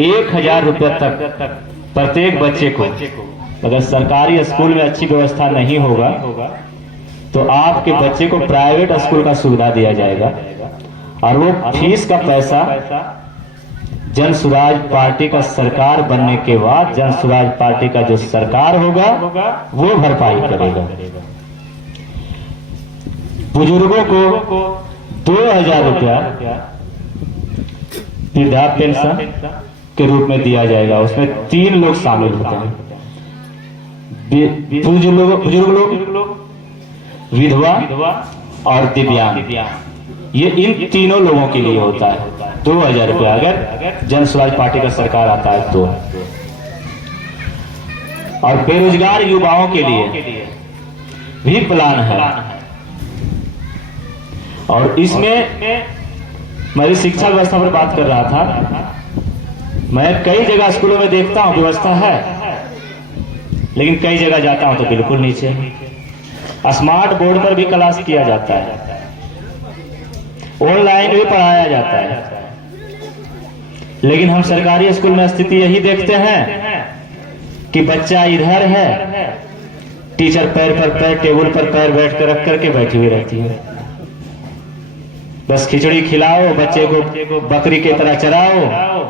1000 रुपये तक प्रत्येक बच्चे को, अगर सरकारी स्कूल में अच्छी व्यवस्था नहीं होगा तो आपके बच्चे को प्राइवेट स्कूल का सुविधा दिया जाएगा और वो फीस का पैसा जन स्वराज पार्टी का सरकार बनने के बाद जन स्वराज पार्टी का जो सरकार होगा वो भरपाई करेगा। बुजुर्गों को 2000 रुपया वृद्धाप्य पेंशन के रूप में दिया जाएगा। उसमें 3 लोग शामिल होते हैं, बुजुर्ग लोग, विधवा और दिव्यांग। ये इन तीनों लोगों के लिए होता है 2000 रुपया अगर जन स्वराज पार्टी का सरकार आता है तो। और बेरोजगार युवाओं के लिए भी प्लान है। और इसमें मैं शिक्षा व्यवस्था पर बात कर रहा था। मैं कई जगह स्कूलों में देखता हूं व्यवस्था है, लेकिन कई जगह जाता हूं तो बिल्कुल नीचे। स्मार्ट बोर्ड पर भी क्लास किया जाता है, ऑनलाइन भी पढ़ाया जाता है, लेकिन हम सरकारी स्कूल में स्थिति यही देखते हैं कि बच्चा इधर है, टीचर पैर पर पैर, टेबल पर पैर बैठ कर रख करके बैठी हुई रहती है। बस खिचड़ी खिलाओ, बच्चे को बकरी की तरह चराओ।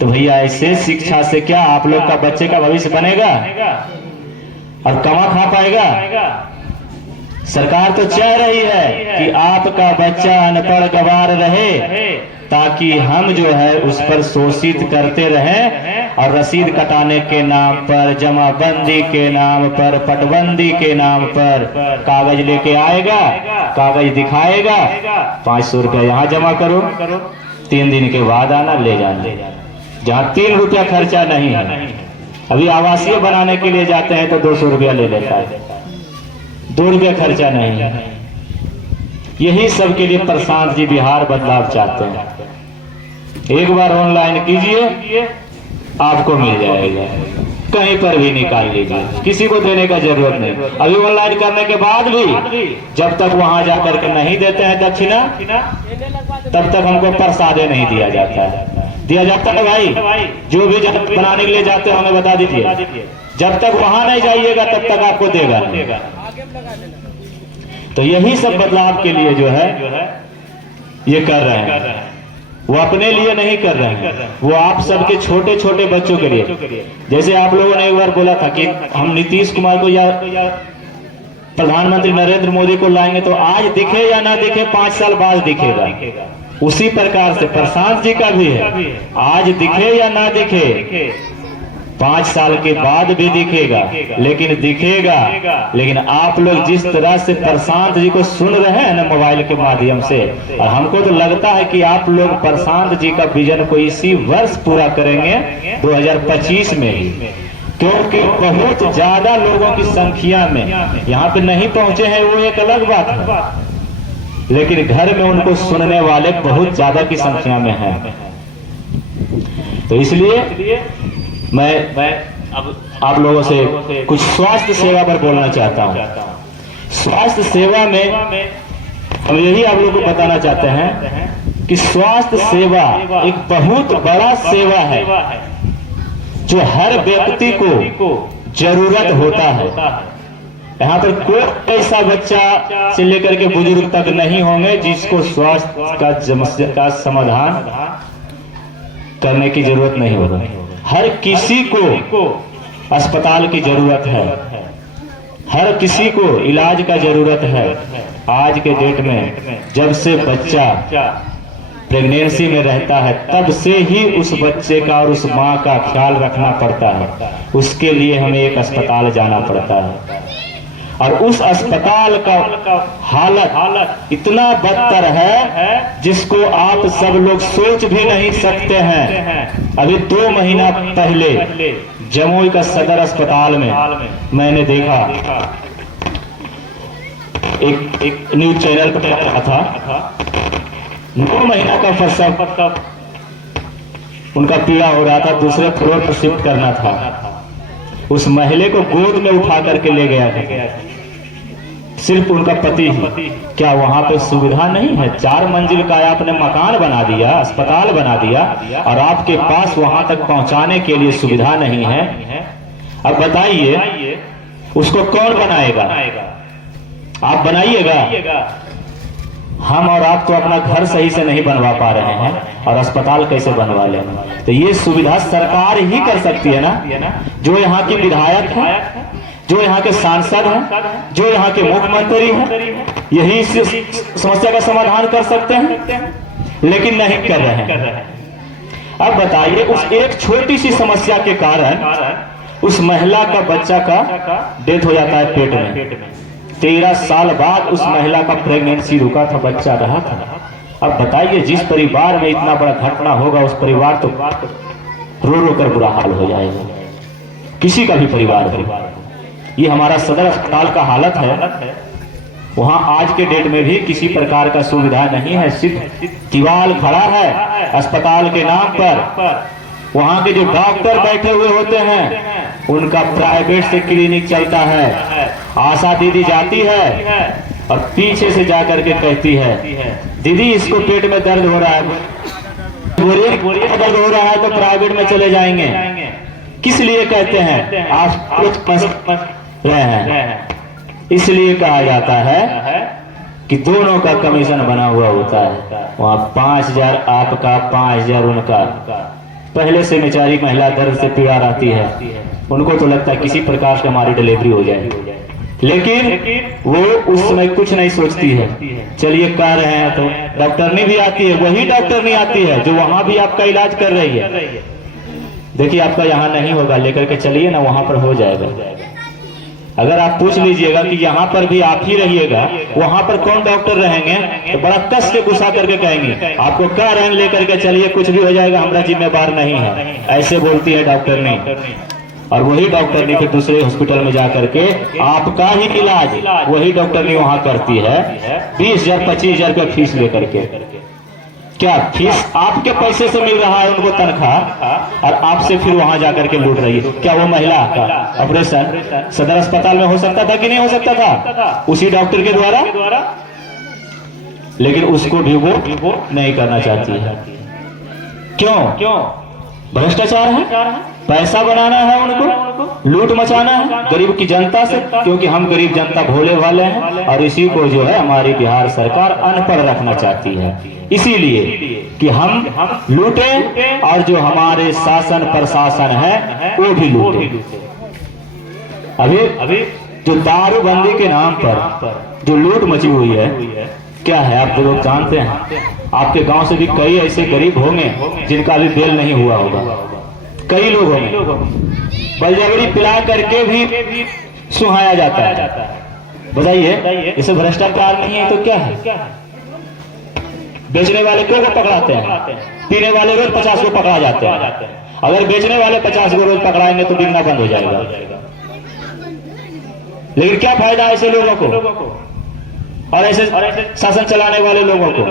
तो भैया ऐसे शिक्षा से क्या आप लोग का बच्चे का भविष्य बनेगा और कमा खा पाएगा? सरकार तो चाह रही है कि आपका बच्चा अनपढ़ गवार रहे, ताकि हम जो है उस पर शोषित करते रहें और रसीद कटाने के नाम पर, जमाबंदी के नाम पर, पटबंदी के नाम पर कागज लेके आएगा, कागज दिखाएगा, 500 रुपया यहाँ जमा करो, 3 दिन के बाद आना ले जाना। जहाँ 3 रुपया खर्चा नहीं है। अभी आवासीय बनाने के लिए जाते हैं तो 200 रुपया ले लेता है, 2 रुपया खर्चा नहीं है। यही सब के लिए प्रशांत जी बिहार बदलाव चाहते हैं। एक बार ऑनलाइन कीजिए, आपको मिल जाएगा, कहीं पर भी निकाल लीजिए, किसी को देने का जरूरत नहीं। अभी ऑनलाइन करने के बाद भी जब तक वहां जाकर के नहीं देते हैं दक्षिणा, तब तक हमको प्रसादे नहीं दिया जाता है भाई। जो भी बनाने के लिए जाते हैं हमें बता दीजिए, जब तक वहां नहीं जाइएगा तब तक आपको देगा नहीं। तो यही सब बदलाव के लिए जो है ये कर रहे हैं। वो अपने लिए नहीं कर रहे हैं, वो आप सबके छोटे छोटे बच्चों के लिए। जैसे आप लोगों ने एक बार बोला था कि हम नीतीश कुमार को या प्रधानमंत्री नरेंद्र मोदी को लाएंगे तो आज दिखे या ना दिखे 5 साल बाद दिखेगा। उसी प्रकार से प्रशांत जी का भी है, आज दिखे या ना दिखे 5 साल के बाद भी दिखेगा, लेकिन दिखेगा। लेकिन आप लोग जिस तरह से प्रशांत जी को सुन रहे हैं ना मोबाइल के माध्यम से, और हमको तो लगता है कि आप लोग प्रशांत जी का विजन को इसी वर्ष पूरा करेंगे 2025 में ही, क्योंकि बहुत ज्यादा लोगों की संख्या में यहाँ पे नहीं पहुंचे हैं वो एक अलग बात है, लेकिन घर में उनको सुनने वाले बहुत ज्यादा की संख्या में हैं। तो इसलिए मैं अब आप लोगों से कुछ स्वास्थ्य सेवा पर बोलना चाहता हूं। स्वास्थ्य सेवा में हम यही आप लोगों को बताना चाहते हैं कि स्वास्थ्य सेवा एक बहुत बड़ा सेवा है जो हर व्यक्ति को जरूरत होता है। यहाँ पर कोई ऐसा बच्चा से लेकर के बुजुर्ग तक नहीं होंगे जिसको स्वास्थ्य का समस्या का समाधान करने की जरूरत नहीं होगा। हर किसी को अस्पताल की जरूरत है, हर किसी को इलाज का जरूरत है। आज के डेट में जब से बच्चा प्रेगनेंसी में रहता है तब से ही उस बच्चे का और उस माँ का ख्याल रखना पड़ता है। उसके लिए हमें एक अस्पताल जाना पड़ता है, और उस अस्पताल का हालत इतना बदतर है जिसको आप सब लोग सोच भी नहीं सकते हैं। अभी 2 महीना पहले जमुई का सदर अस्पताल में मैंने देखा, एक न्यूज चैनल पर रहा था, 9 महीना का प्रसव उनका पीड़ा हो रहा था, दूसरे फ्लोर पर शिफ्ट करना था। उस महिला को गोद में उठा करके ले गया था, सिर्फ उनका पति ही। क्या वहाँ पे सुविधा नहीं है? 4 मंजिल का आपने मकान बना दिया, अस्पताल बना दिया, और आपके पास वहाँ तक पहुँचाने के लिए सुविधा नहीं है। अब बताइए उसको कौन बनाएगा? आप बनाइएगा? हम और आप तो अपना घर सही से नहीं बनवा पा रहे हैं, और अस्पताल कैसे बनवा लेंगे? तो ये सुविधा सरकार ही कर सकती है ना। जो यहाँ की विधायक है, जो यहाँ के सांसद हैं, जो यहाँ के मुख्यमंत्री हैं, यही इस समस्या का समाधान कर सकते हैं, लेकिन नहीं कर रहे हैं। अब बताइए, उस एक छोटी सी समस्या के कारण उस महिला का बच्चा का डेथ हो जाता है पेट में। 13 साल बाद उस महिला का प्रेगनेंसी रुका था, बच्चा रहा था। अब बताइए, जिस परिवार में इतना बड़ा घटना होगा, उस परिवार तो रो रो कर बुरा हाल हो जाएगा, किसी का भी परिवार हो। ये हमारा सदर अस्पताल का हालत है। वहाँ आज के डेट में भी किसी प्रकार का सुविधा नहीं है, सिर्फ दीवार खड़ा है अस्पताल के नाम पर। वहाँ के जो डॉक्टर बैठे हुए होते हैं, उनका प्राइवेट से क्लिनिक चलता है। आशा दीदी जाती है और पीछे से जाकर के कहती है, दीदी इसको पेट में दर्द हो रहा है, दर्द हो रहा है तो प्राइवेट में चले जाएंगे। किस लिए कहते हैं? आप कुछ रहे हैं, इसलिए कहा जाता है कि दोनों का कमीशन बना हुआ होता है। वहाँ 5000 आपका, 5000 उनका। पहले से बेचारी महिला दर्द से पीड़ा रहती है, उनको तो लगता है किसी प्रकार से हमारी डिलीवरी हो जाए, लेकिन वो उस समय कुछ नहीं सोचती है। चलिए कह रहे हैं तो डॉक्टरनी भी आती है, वही डॉक्टरनी आती है जो वहां भी आपका इलाज कर रही है। देखिए आपका यहाँ नहीं होगा, लेकर के चलिए ना, वहां पर हो जाएगा। अगर आप पूछ लीजिएगा कि यहाँ पर भी आप ही रहिएगा, वहां पर कौन डॉक्टर रहेंगे, तो बड़ा कस के गुस्सा करके कहेंगे, आपको कह रहे हैं लेकर के चलिए, कुछ भी हो जाएगा, हमारा जिम्मेवार नहीं है। ऐसे बोलती है डॉक्टरनी, और वही डॉक्टरनी फिर दूसरे हॉस्पिटल में जाकर के आपका ही इलाज वही डॉक्टरनी वहां करती है। 20,000 25,000 रुपया फीस लेकर के। क्या फीस आपके पैसे से मिल रहा है उनको तनख्वाह, और आपसे फिर वहां जाकर के लूट रही है। क्या वो महिला का ऑपरेशन सदर अस्पताल में हो सकता था कि नहीं हो सकता था? उसी डॉक्टर के द्वारा, लेकिन उसको भी वो नहीं करना चाहती है। क्यों? भ्रष्टाचार है, पैसा बनाना है उनको, लूट मचाना है गरीब की जनता से। क्योंकि हम गरीब जनता भोले वाले हैं, और इसी को जो है हमारी बिहार सरकार अनपढ़ रखना चाहती है, इसीलिए कि हम लूटें और जो हमारे शासन प्रशासन है वो भी लूटे। अभी जो दारूबंदी के नाम पर जो लूट मची हुई है, क्या है आप लोग जानते हैं? आपके गांव से भी कई ऐसे गरीब होंगे जिनका अभी बेल नहीं हुआ होगा, कई लोग होंगे। बलजबरी पिला करके भी सुहाया जाता है। बताइए, इसे भ्रष्टाचार नहीं है तो क्या है? बेचने वाले क्यों को पकड़ाते हैं? पीने वाले रोज 50 को पकड़ा जाते हैं। अगर बेचने वाले 50 को रोज पकड़ाएंगे तो बिकना बंद हो जाएगा। लेकिन क्या फायदा ऐसे लोगों को और ऐसे शासन चलाने वाले लोगों को,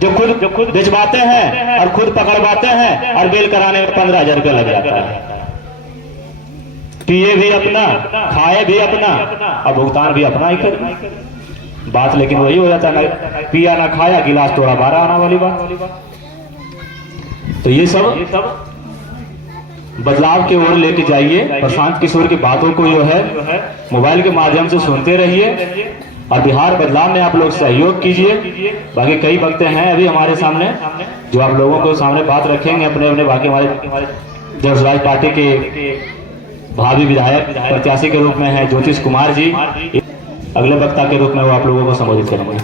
जो खुद बेचवाते हैं और खुद पकड़वाते हैं, और बेल कराने में 15,000 रुपया लग जाता है। पिए भी अपना, खाए भी अपना, और भुगतान भी अपना ही कर। बात लेकिन वही हो जाता है, ना पिया ना खाया, गिलास तोड़ा 12 आना वाली बात। तो ये सब बदलाव की ओर लेके जाइए। प्रशांत किशोर की बातों को जो है मोबाइल के माध्यम से सुनते रहिए, और बिहार बदलाव में आप लोग सहयोग कीजिए। बाकी कई वक्त हैं अभी हमारे सामने, जो आप लोगों को सामने बात रखेंगे अपने अपने। बाकी हमारे जनसुराज पार्टी के भावी विधायक प्रत्याशी के रूप में है ज्योतिष कुमार जी, अगले वक्ता के रूप में वो आप लोगों को संबोधित करेंगे।